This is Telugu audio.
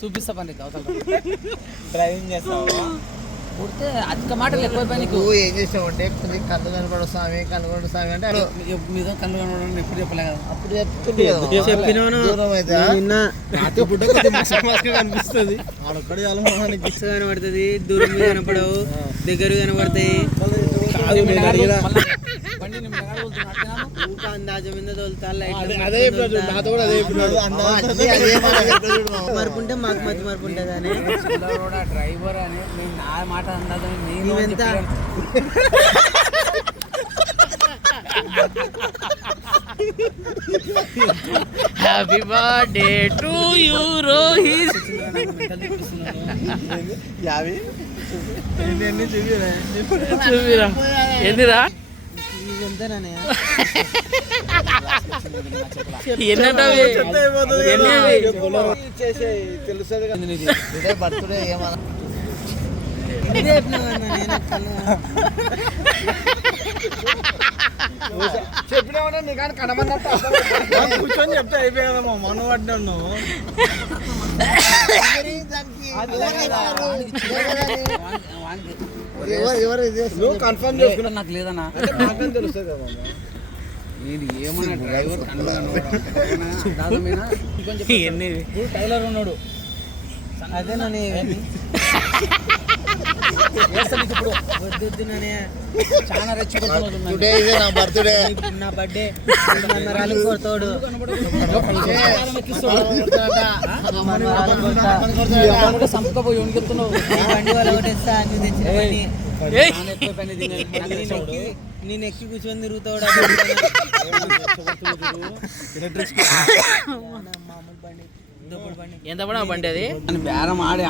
చూపిస్తా పని డ్రైవింగ్ చేస్తావా? పుడితే అధిక మాటలు ఎక్కువ నీకు. ఏం చేసావు అంటే కళ్ళు కనపడు స్వామి కనుగొండు స్వామి అంటే మీద కళ్ళు కనబడడం ఎప్పుడు చెప్పలే కదా. అప్పుడు చెప్పినాను కనిపిస్తుంది ఆడొక్కడే కనబడుతుంది, దూరం కనపడవు, దగ్గర కనబడతాయి. అందాజ మీద తోలుతారు, మరుపుంటే మాకు మధ్య మరుపు ఉంటుంది అని డ్రైవర్ అని నా మాట అందాజని నేను ఎంత happy birthday to you Rohit. చూపిరా ఏందిరా బర్త్డే ఏమన్నా చెప్పినా నీకు కనమన్నట్టు కూర్చొని చెప్తే అయిపోయాదమ్మా మన పడ్డావు నువ్వు. నువ్వు కన్ఫర్మ్ చేసుకున్నా నాకు లేదన్నా తెలుస్తుంది కదా నేను ఏమన్నా డ్రైవర్ టైలర్ ఉన్నాడు అదే నన్ను చాలా రెచ్చిపోతున్నాడు. నా బర్త్డే నా బర్త్డే కొడతాడు సంపకపోయి చెప్తున్నావు బండి వాళ్ళు ఒకటేస్తా అని తెచ్చిన నేను ఎక్కి కూర్చొని తిరుగుతాడు. ఎంత పడా బండి అది బేరం ఆడి